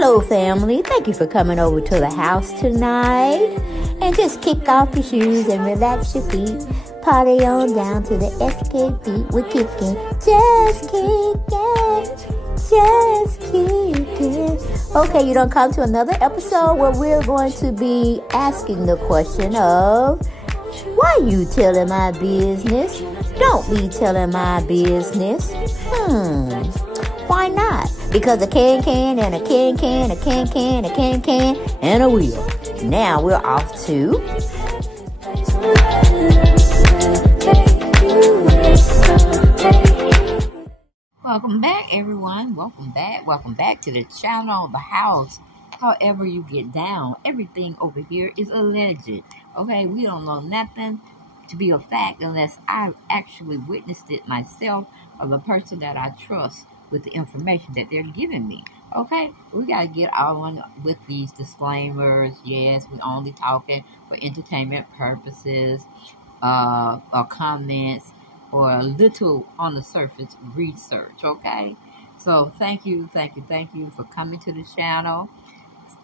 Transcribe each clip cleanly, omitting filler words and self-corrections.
Hello, family. Thank you for coming over to the house tonight. And just kick off your shoes and relax your feet. Party on down to the SK beat. We're kicking. Just kicking. Just kicking. Okay, you don't come to another episode where we're going to be asking the question of, why you telling my business? Don't be telling my business. Why not? Because a can and a can, a can, and a wheel. Now we're off to... Welcome back, everyone. Welcome back to the channel, the house. However you get down, everything over here is alleged. Okay, we don't know nothing to be a fact unless I've actually witnessed it myself or the person that I trust with the information that they're giving me. Okay, we got to get on with these disclaimers. Yes, we're only talking for entertainment purposes, or comments, or a little on the surface research. Okay, so thank you for coming to the channel.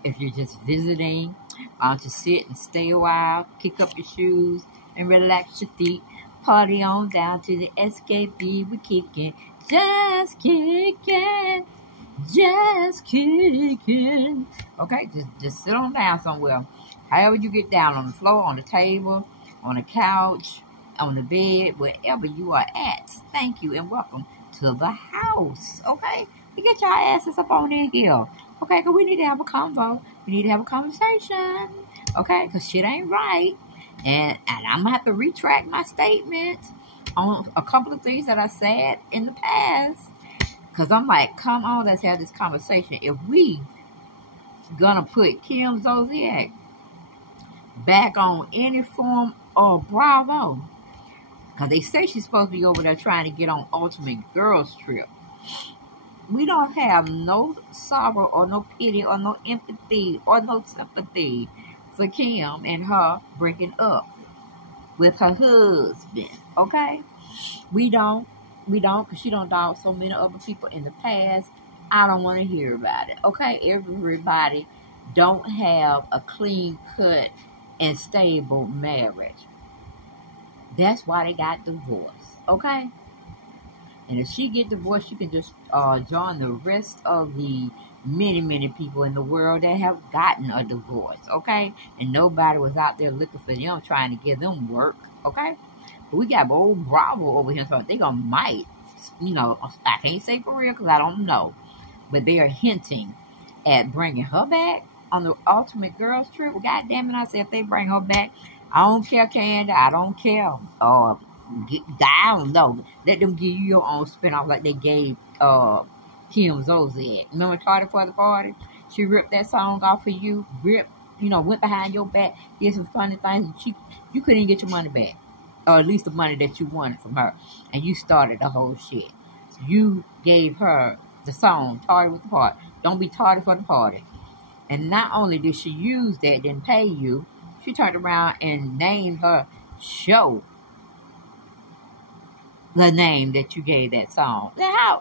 If you're just visiting, to sit and stay a while, kick up your shoes and relax your feet. Party on down to the SKB. We're kicking. Just kicking. Just kicking. Okay, just sit on down somewhere. However you get down, on the floor, on the table, on the couch, on the bed, wherever you are at. Thank you and welcome to the house. Okay, you get your asses up on in here. Okay, because we need to have a convo. We need to have a conversation. Okay, because shit ain't right. And I'm going to have to retract my statement on a couple of things that I said in the past. Because I'm like, come on, let's have this conversation. If we going to put Kim Zolciak back on any form of Bravo, because they say she's supposed to be over there trying to get on Ultimate Girls Trip. We don't have no sorrow or no pity or no empathy or no sympathy for Kim and her breaking up with her husband. Okay? We don't, because she done dog so many other people in the past. I don't want to hear about it. Okay? Everybody don't have a clean cut and stable marriage. That's why they got divorced. Okay? And if she get divorced, she can just join the rest of the many people in the world that have gotten a divorce, okay? And nobody was out there looking for them, trying to give them work, okay? But we got old Bravo over here, so they gonna might, I can't say for real because I don't know. But they are hinting at bringing her back on the Ultimate Girls Trip. Well, God damn it, I said if they bring her back, I don't care, Candy, I don't care. I don't know. Let them give you your own spin-off like they gave Kim Zolciak. Remember Tardy for the Party? She ripped that song off for you. Went behind your back, did some funny things. And you couldn't even get your money back. Or at least the money that you wanted from her. And you started the whole shit. You gave her the song, Tardy with the Party. Don't be tardy for the party. And not only did she use that, didn't pay you, she turned around and named her show the name that you gave that song. Now, how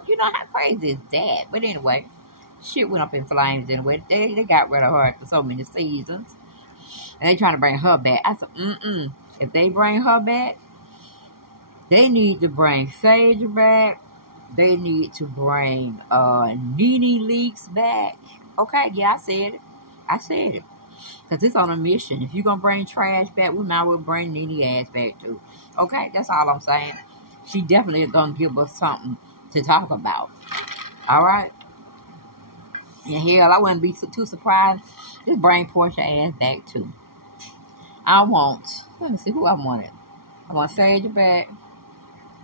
crazy is that? But anyway, shit went up in flames anyway. They got rid of her for so many seasons. And they trying to bring her back. I said, If they bring her back, they need to bring Phaedra back. They need to bring Nene&Leaks back. Okay, yeah, I said it. Because it's on a mission. If you're going to bring trash back, we might as well bring Nene ass back too. Okay, that's all I'm saying. She definitely is going to give us something to talk about. All right? And hell, I wouldn't be too surprised. Just bring Portia ass back, too. Let me see who I wanted. I want Phaedra back.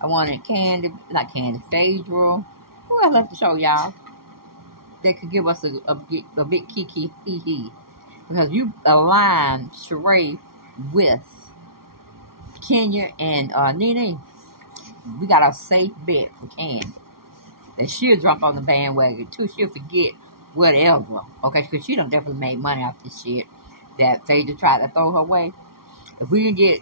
I wanted Phaedra. Who else left to show y'all? They could give us a big kiki hee. Because you align Sheree with Kenya and Nene. We got a safe bet for Candy. That she'll jump on the bandwagon too. She'll forget whatever. Okay, because she done definitely made money off this shit that Phaedra tried to throw her way. If we can get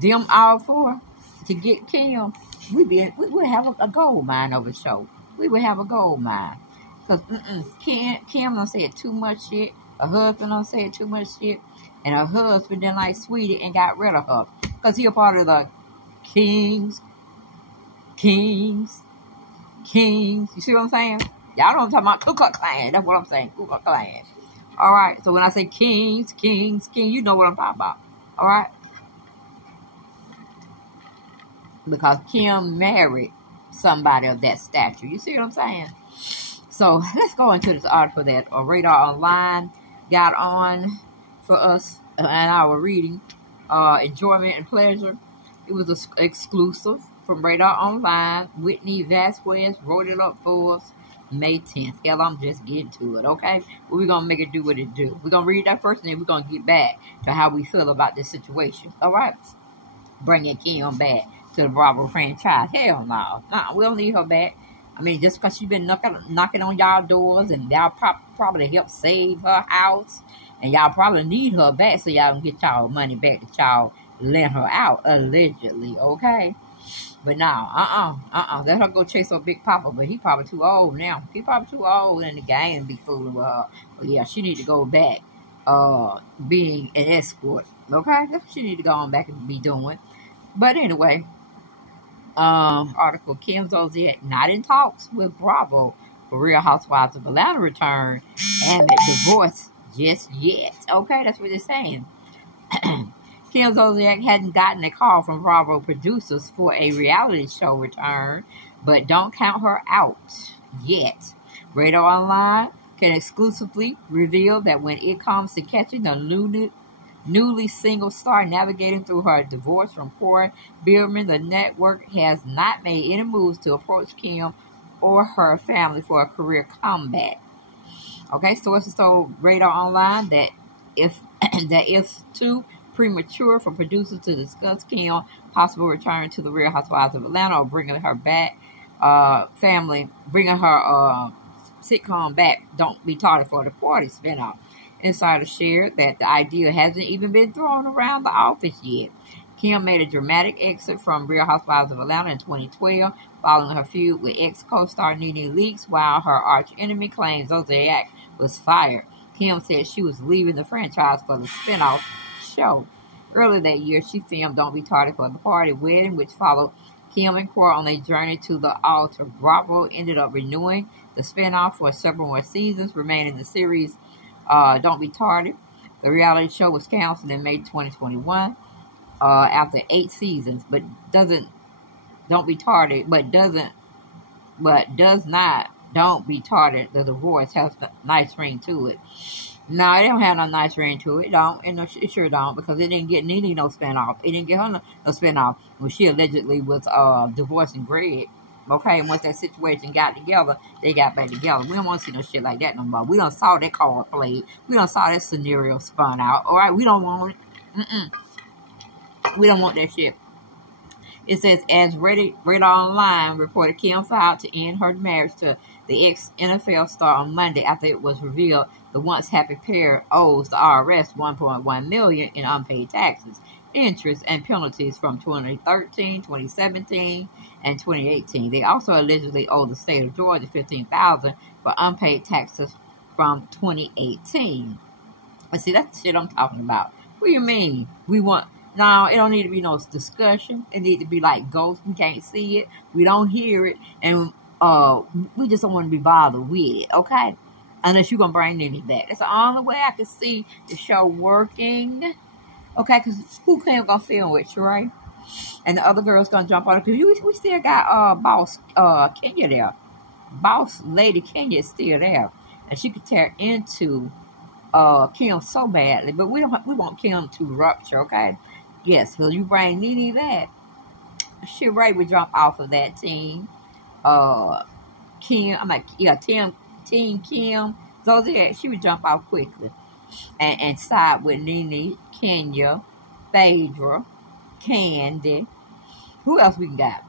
them all four to get Kim, we'll have a gold mine over the show. We would have a gold mine. Because Kim done said too much shit. Her husband done said too much shit. And her husband didn't like Sweetie and got rid of her. Because he a part of the Kings. You see what I'm saying? Y'all know what I'm talking about. Ku Klux Klan. That's what I'm saying. Ku Klux Klan. Alright. So when I say Kings, you know what I'm talking about. Alright? Because Kim married somebody of that stature. You see what I'm saying? So let's go into this article that Radar Online got on for us in our reading, enjoyment and pleasure. It was exclusive from Radar Online. Whitney Vasquez wrote it up for us May 10th. Hell, I'm just getting to it, okay? But we're going to make it do what it do. We're going to read that first, and then we're going to get back to how we feel about this situation, all right? Bringing Kim back to the Bravo franchise. Hell no. Nah, we don't need her back. I mean, just because she's been knocking on y'all doors, and y'all probably helped save her house, and y'all probably need her back so y'all can get y'all money back that y'all lent her out, allegedly, okay? But now, let her go chase her Big Papa, but he probably too old now. He probably too old in the game to be fooling with her. But yeah, she need to go back being an escort, okay? That's what she need to go on back and be doing. But anyway, article, Kim Zolciak not in talks with Bravo for Real Housewives of Atlanta return and divorce just yet. Okay, that's what they're saying. Kim Zolciak hadn't gotten a call from Bravo producers for a reality show return, but don't count her out yet. Radar Online can exclusively reveal that when it comes to catching the newly single star navigating through her divorce from Corey Bierman, the network has not made any moves to approach Kim or her family for a career comeback. Okay, sources told Radar Online that if too premature for producers to discuss Kim possible return to the Real Housewives of Atlanta or bringing her back, bringing her sitcom back, don't be tardy for the party spinoff. Insiders shared that the idea hasn't even been thrown around the office yet. Kim made a dramatic exit from Real Housewives of Atlanta in 2012 following her feud with ex-co-star Nene Leakes, while her arch-enemy claims Zolciak was fired. Kim said she was leaving the franchise for the spinoff show. Earlier that year, she filmed Don't Be Tardy for the Party Wedding, which followed Kim and Corey on a journey to the altar. Bravo ended up renewing the spinoff for several more seasons, remaining the series Don't Be Tardy. The reality show was canceled in May 2021 after 8 seasons, but does not Don't Be Tardy. The divorce has a nice ring to it. No, it don't have no nice ring to it. It sure don't, because it didn't get Nene no spinoff. It didn't get her no spinoff when she allegedly was divorcing Greg. Okay, and once that situation got together, they got back together. We don't want to see no shit like that no more. We done saw that card played. We done saw that scenario spun out. All right, we don't want it. We don't want that shit. It says, as Radar Online reported, Kim filed to end her marriage to the ex-NFL star on Monday after it was revealed the once happy pair owes the IRS $1.1 million in unpaid taxes, interest, and penalties from 2013, 2017, and 2018. They also allegedly owe the state of Georgia $15,000 for unpaid taxes from 2018. And see, that's the shit I'm talking about. What do you mean? No, it don't need to be no discussion. It need to be like ghosts. We can't see it. We don't hear it. And we just don't want to be bothered with it, okay? Unless you're going to bring Nene back. That's the only way I can see the show working. Okay, because who came going to film with Sheree? And the other girl's going to jump on it. Because we still got Boss Kenya there. Boss Lady Kenya is still there. And she could tear into Kim so badly. But we want Kim to rupture, okay? Yes, so you bring Nene back. Sheree would jump off of that team. Team Kim. Zolciak, she would jump off quickly. And side with Nene, Kenya, Phaedra, Candy. Who else we got?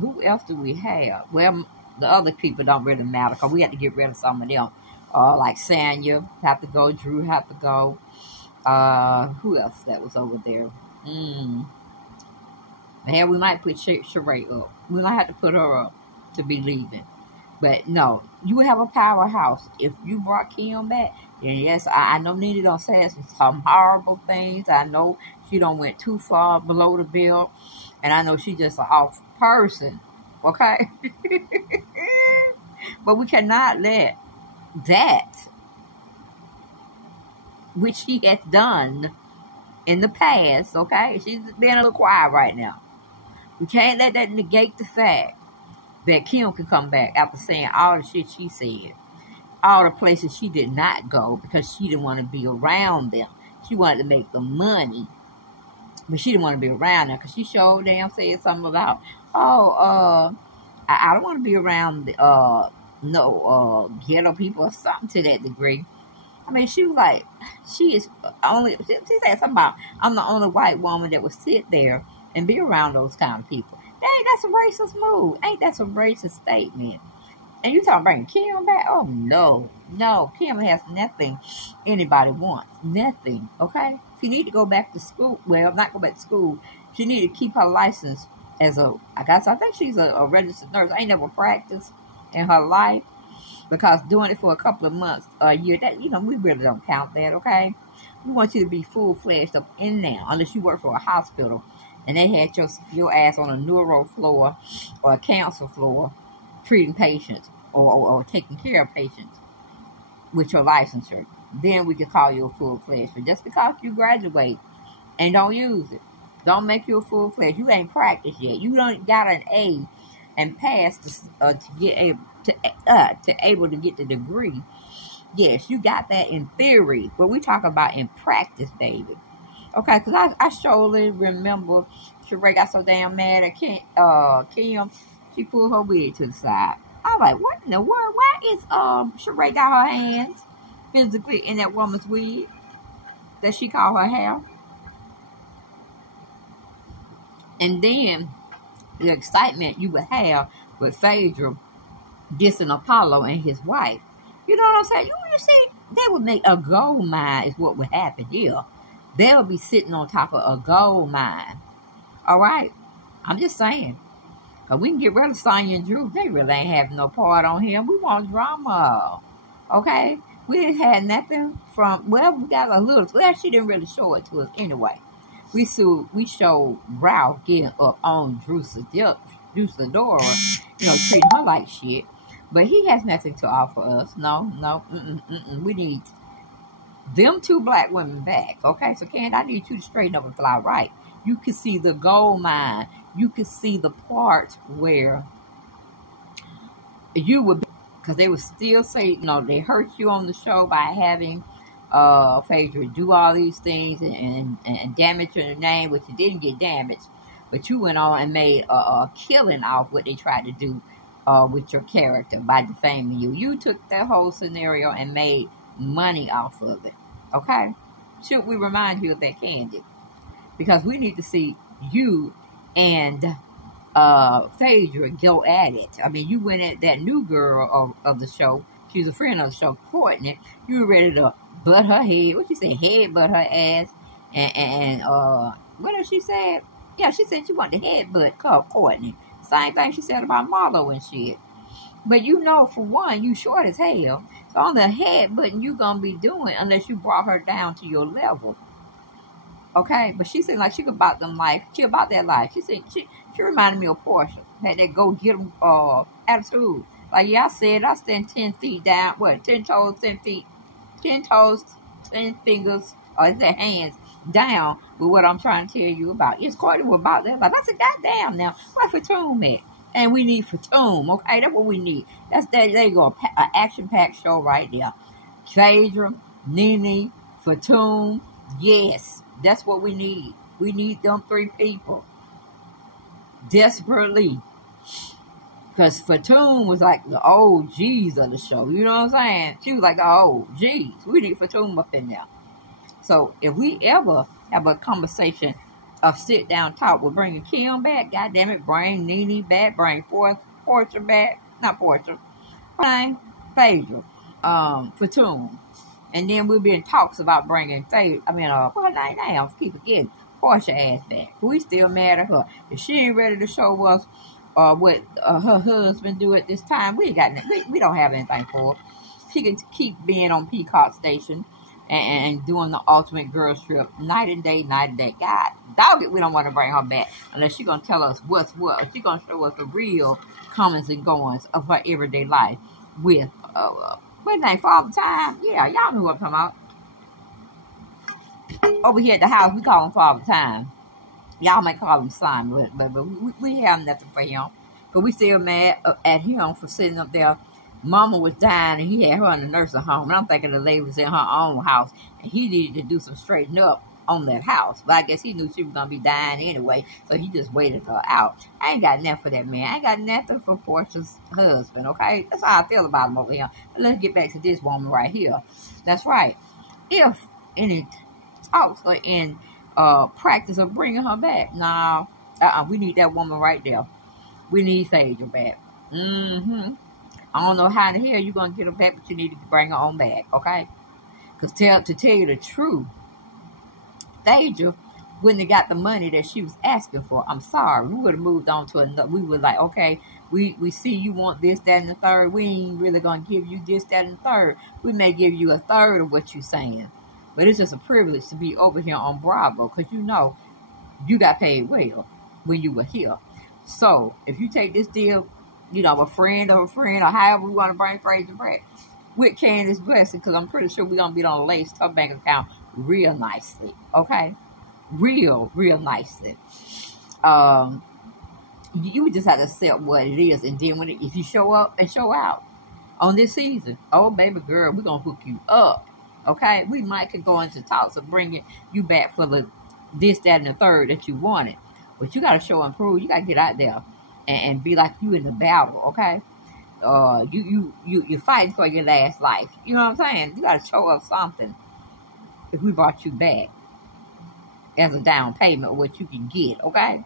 Who else do we have? Well, the other people don't really matter because we have to get rid of some of them. Like Sanya have to go. Drew have to go. Who else that was over there? Hell, we might put Sheree up. We might have to put her up to be leaving. But no, you have a powerhouse. If you brought Kim back, then yes, I know Nene don't say some horrible things. I know she don't went too far below the belt. And I know she's just an awful person. Okay? But we cannot let that, which she has done in the past, okay? She's being a little quiet right now. We can't let that negate the fact that Kim can come back after saying all the shit she said. All the places she did not go because she didn't want to be around them. She wanted to make the money. But she didn't want to be around them because she showed them, said something about, I don't want to be around the, ghetto people or something to that degree. I mean, she was like, she said something about, I'm the only white woman that would sit there and be around those kind of people. Dang, that's a racist move. Ain't that some racist statement? And you talking about bringing Kim back? Oh, no. No, Kim has nothing anybody wants. Nothing, okay? She need to go back to school. Well, not go back to school. She need to keep her license as I think she's a registered nurse. I ain't never practiced in her life because doing it for a couple of months, a year, that, we really don't count that, okay? We want you to be full-fledged up in there unless you work for a hospital and they had your ass on a neuro floor or a cancer floor treating patients or taking care of patients with your licensure. Then we can call you a full-fledged. But just because you graduate and don't use it, don't make you a full-fledged. You ain't practiced yet. You don't got an A and pass to get able to get the degree. Yes, you got that in theory, but we talk about in practice, baby. Okay, because I surely remember Sheree got so damn mad at Kim. She pulled her wig to the side. I was like, what in the world? Why is Sheree got her hands physically in that woman's wig that she called her hair? And then the excitement you would have with Phaedra dissing Apollo and his wife. You know what I'm saying? You see, they would make a gold mine is what would happen here. They would be sitting on top of a gold mine. All right? I'm just saying. Because we can get rid of Sonya and Drew. They really ain't have no part on him. We want drama. Okay? We didn't have nothing from, well, we got a little, well, she didn't really show it to us anyway. We showed Ralph getting up on Drew Sidora, treating her like shit. But he has nothing to offer us. No. We need them two black women back. Okay? So, Candy, I need you to straighten up and fly right. You can see the gold mine. You can see the part where you would be, because they would still say, they hurt you on the show by having Phaedra do all these things and damage your name, which you didn't get damaged, but you went on and made a killing off what they tried to do with your character by defaming you. You took that whole scenario and made money off of it. Okay? Should we remind you of that, Candy? Because we need to see you and Phaedra go at it. I mean, you went at that new girl of the show. She was a friend of the show, Courtney. You were ready to butt her head. What you say? Head butt her ass. And what did she say? Yeah, she said she wanted to headbutt Courtney. Same thing she said about Marlo and shit. But for one, you short as hell. So on the headbutting you gonna be doing unless you brought her down to your level. Okay, but she said like she about them life. She about that life. She said she reminded me of Portia. Had that go get them attitude. Like I said, I stand 10 feet down. What? 10 toes, 10 feet, 10 toes, 10 fingers, or is that hands down with what I'm trying to tell you about. It's Courtney was about that. Like I said, goddamn now, where Fatum at? And we need Fatum. Okay, that's what we need. That's that. There you go, an action-packed show right there. Phaedra, Nene, Fatum. Yes. That's what we need. We need them three people. Desperately. Because Fatum was like the old G's of the show. You know what I'm saying? She was like the old G's. We need Fatum up in there. So if we ever have a conversation of sit down talk with bringing Kim back, goddamn it, bring Nene back, bring Portia back. Not Portia. Bring Phaedra. Fatum. And then we'll be in talks about bringing what her name now? I keep forgetting. Portia ass back. We still mad at her. If she ain't ready to show us what her husband do at this time. We ain't got we don't have anything for her. She could keep being on Peacock Station and doing the ultimate girls trip night and day, night and day. God, dog it, we don't want to bring her back unless she's gonna tell us what's what. She's gonna show us the real comings and goings of her everyday life with what name, Father Time? Yeah, y'all know what I'm talking about. Over here at the house, we call him Father Time. Y'all may call him Simon, but we have nothing for him. But we still mad at him for sitting up there. Mama was dying, and he had her in the nursing home. And I'm thinking the lady was in her own house, and he needed to do some straightening up on that house. But I guess he knew she was going to be dying anyway, so he just waited her out. I ain't got nothing for that man. I ain't got nothing for Portia's husband, okay? That's how I feel about him over here. But let's get back to this woman right here. That's right. If any talks are in practice of bringing her back, no, we need that woman right there. We need Phaedra back. I don't know how in the hell you're going to get her back, but you need to bring her on back, okay? Because to tell you the truth, Phaedra wouldn't have got the money that she was asking for. I'm sorry. We would have moved on to another. We were like, okay, we see you want this, that, and the third. We ain't really going to give you this, that, and the third. We may give you a third of what you're saying. But it's just a privilege to be over here on Bravo because you know you got paid well when you were here. So if you take this deal, you know, a friend or however we want to bring Phaedra back with Candace's blessing, because I'm pretty sure we're going to be on the lace her bank account real nicely, okay? Real nicely. You would just have to accept what it is, and then if you show up and show out on this season, oh, baby girl, we're going to hook you up, okay? We might could go into talks of bringing you back for the this, that, and the third that you wanted. But you got to show and prove. You got to get out there and be like you in the battle, okay? You're fighting for your last life. You know what I'm saying? You got to show us something if we brought you back as a down payment of what you can get, okay?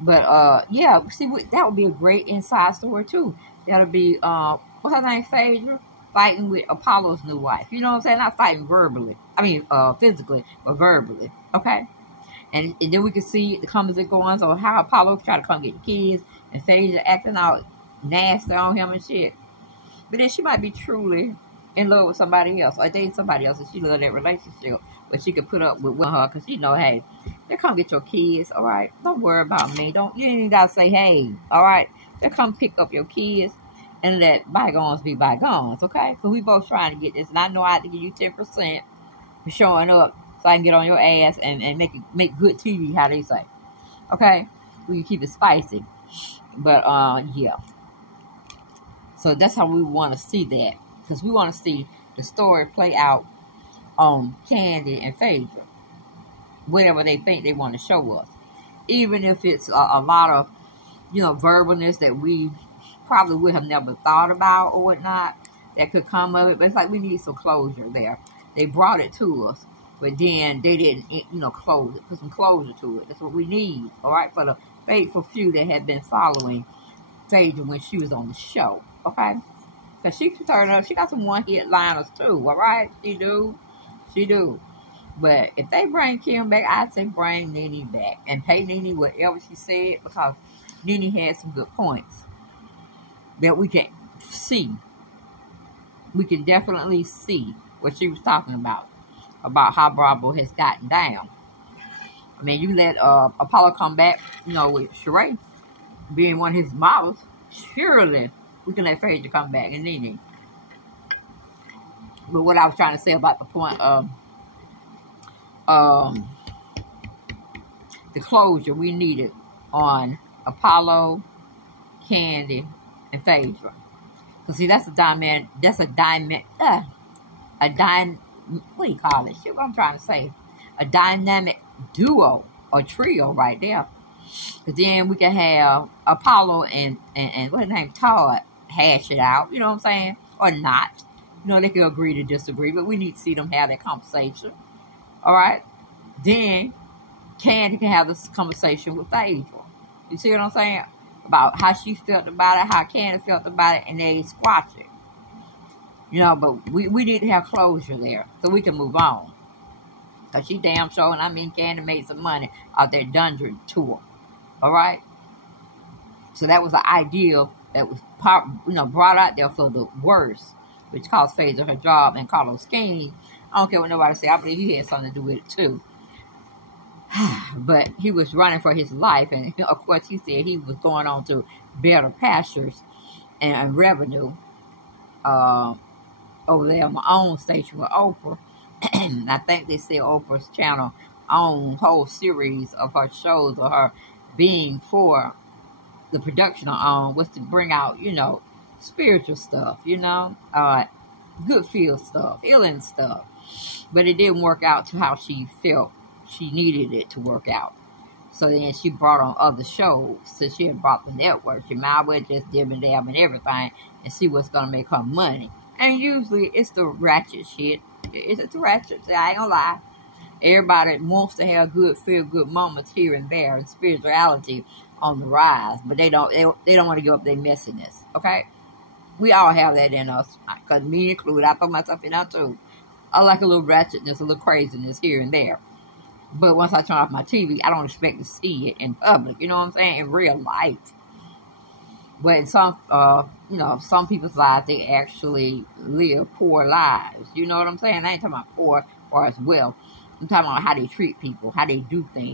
But, yeah, see, that would be a great inside story, too. That'll be, what's her name, Phaedra? Fighting with Apollo's new wife. You know what I'm saying? Not fighting verbally. I mean, physically, but verbally, okay? And then we can see the comings and goings on how Apollo try to come get the kids and Phaedra acting out nasty on him and shit. But then she might be truly in love with somebody else or dating somebody else and she love that relationship. But she could put up with her because she know, hey, they come get your kids, all right? Don't worry about me. You ain't even got to say, hey, all right? They come pick up your kids and let bygones be bygones, okay? Because we both trying to get this. And I know I have to give you 10% for showing up so I can get on your ass and make good TV, how they say. Okay? We can keep it spicy. But, yeah. So that's how we want to see that. Because we want to see the story play out on Candy and Phaedra. Whatever they think they want to show us. Even if it's a lot of, you know, verbalness that we probably would have never thought about or whatnot. That could come of it. But it's like we need some closure there. They brought it to us. But then they didn't, you know, close it. Put some closure to it. That's what we need, all right, for the faithful few that had been following Phaedra when she was on the show, okay? Because she can turn up. She got some one-hit liners, too, all right? She do. But if they bring Kim back, I'd say bring Nene back. And pay Nene whatever she said because Nene had some good points that we can see. We can definitely see what she was talking about how Bravo has gotten down. I mean, you let Apollo come back, you know, with Sheree being one of his models. Surely we can let Phaedra come back and Nene. But what I was trying to say about the point of the closure we needed on Apollo, Candy, and Phaedra. Because see, what do you call it? Shit, what I'm trying to say. A dynamic duo or trio right there. But then we can have Apollo and what's his name, Todd, hash it out. You know what I'm saying? Or not. You know, they can agree to disagree, but we need to see them have that conversation. All right? Then Candy can have this conversation with Phaedra. You see what I'm saying? About how she felt about it, how Candy felt about it, and they squash it. You know, but we need to have closure there so we can move on. Because she damn sure, and I mean Candy made some money out that Dungeon tour. All right? So that was the ideal that was brought out there for the worst, which cost Phaedra her job and Carlos King. I don't care what nobody say. I believe he had something to do with it too. But he was running for his life, and of course he said he was going on to better pastures and revenue over there on my own station with Oprah. I think they said Oprah's channel own whole series of her shows, or her being for the production was to bring out, spiritual stuff, good feel stuff, healing stuff. But it didn't work out to how she felt she needed it to work out. So then she brought on other shows. So she had brought the network. She might as well just dib and dab and everything and see what's going to make her money. And usually it's the ratchet shit. It's the ratchet. I ain't gonna lie. Everybody wants to have good, feel good moments here and there, and spirituality on the rise. But they don't want to give up their messiness. Okay? We all have that in us. Because me included, I throw myself in there too. I like a little ratchetness, a little craziness here and there. But once I turn off my TV, I don't expect to see it in public. You know what I'm saying? In real life. But in some people's lives, they actually live poor lives. You know what I'm saying? I ain't talking about poor or as well. I'm talking about how they treat people, how they do things.